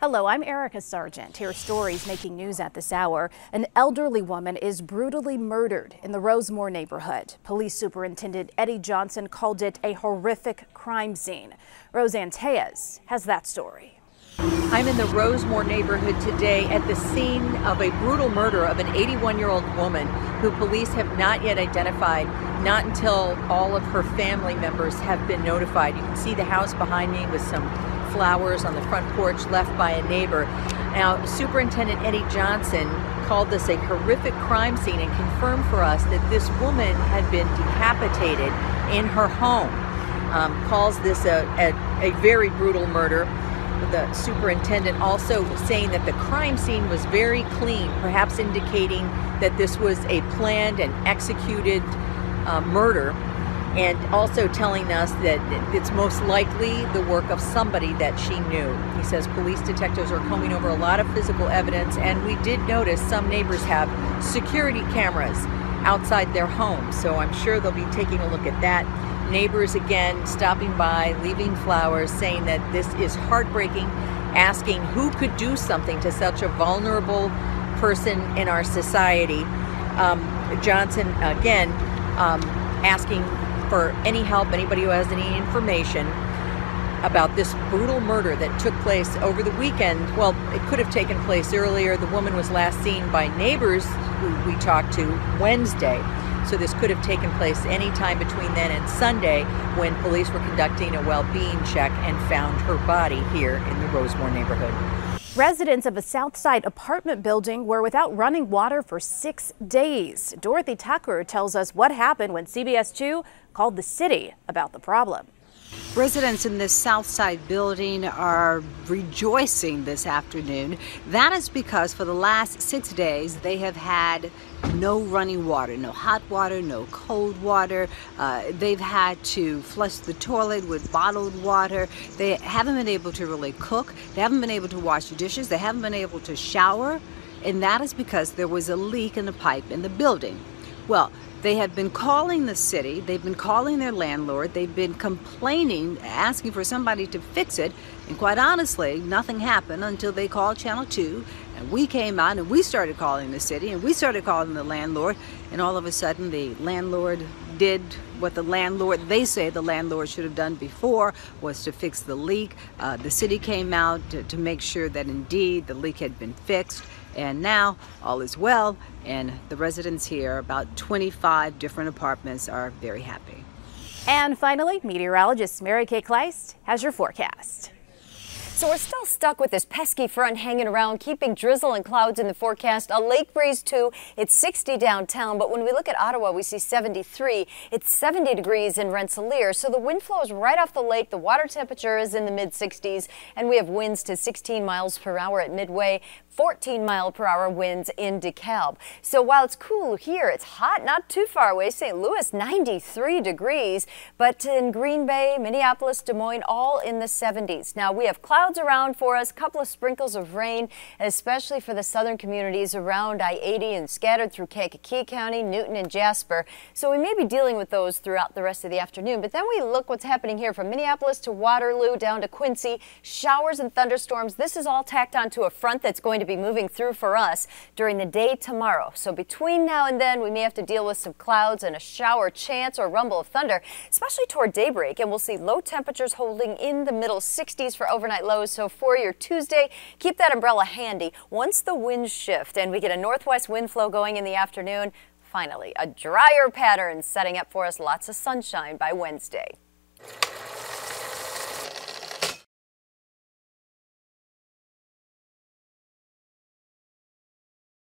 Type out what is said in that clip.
Hello, I'm Erica Sargent. Here are stories making news at this hour. An elderly woman is brutally murdered in the Rosemoor neighborhood. Police Superintendent Eddie Johnson called it a horrific crime scene. Roseanne Tejas has that story. I'm in the Rosemoor neighborhood today at the scene of a brutal murder of an 81-year-old woman who police have not yet identified, not until all of her family members have been notified. You can see the house behind me with some flowers on the front porch left by a neighbor. Now, Superintendent Eddie Johnson called this a horrific crime scene and confirmed for us that this woman had been decapitated in her home. Calls this a very brutal murder. The superintendent also saying that the crime scene was very clean, perhaps indicating that this was a planned and executed murder, and also telling us that it's most likely the work of somebody that she knew. He says police detectives are combing over a lot of physical evidence, and we did notice some neighbors have security cameras outside their homes, so I'm sure they'll be taking a look at that. Neighbors again stopping by, leaving flowers, saying that this is heartbreaking, asking who could do something to such a vulnerable person in our society. Johnson again asking for any help, anybody who has any information about this brutal murder that took place over the weekend. Well, it could have taken place earlier. The woman was last seen by neighbors who we talked to Wednesday. So this could have taken place any time between then and Sunday when police were conducting a well-being check and found her body here in the Rosemoor neighborhood. Residents of a Southside apartment building were without running water for 6 days. Dorothy Tucker tells us what happened when CBS 2 called the city about the problem. Residents in this Southside building are rejoicing this afternoon. That is because for the last 6 days they have had no running water, no hot water, no cold water. They've had to flush the toilet with bottled water. They haven't been able to really cook. They haven't been able to wash dishes. They haven't been able to shower. And that is because there was a leak in the pipe in the building. Well, they have been calling the city, they've been calling their landlord, they've been complaining, asking for somebody to fix it, and quite honestly, nothing happened until they called Channel 2, and we came out and we started calling the city, and we started calling the landlord, and all of a sudden the landlord did what they say the landlord should have done before, was to fix the leak. The city came out to make sure that indeed the leak had been fixed, and now all is well, and the residents here, about 25 different apartments, are very happy. And finally, meteorologist Kay Kliest has your forecast. So we're still stuck with this pesky front hanging around, keeping drizzle and clouds in the forecast. A lake breeze too. It's 60 downtown, but when we look at Ottawa, we see 73. It's 70 degrees in Rensselaer. So the wind flow is right off the lake. The water temperature is in the mid-60s, and we have winds to 16 miles per hour at Midway, 14-mile-per-hour winds in DeKalb. So while it's cool here, it's hot, not too far away. St. Louis, 93 degrees, but in Green Bay, Minneapolis, Des Moines, all in the 70s. Now we have clouds around for us, a couple of sprinkles of rain, especially for the southern communities around I-80 and scattered through Kankakee County, Newton, and Jasper. So we may be dealing with those throughout the rest of the afternoon. But then we look what's happening here from Minneapolis to Waterloo down to Quincy. Showers and thunderstorms. This is all tacked onto a front that's going to be moving through for us during the day tomorrow. So between now and then, we may have to deal with some clouds and a shower chance or rumble of thunder, especially toward daybreak. And we'll see low temperatures holding in the middle 60s for overnight lows. So for your Tuesday, keep that umbrella handy. Once the winds shift and we get a northwest wind flow going in the afternoon, finally a drier pattern setting up for us. Lots of sunshine by Wednesday.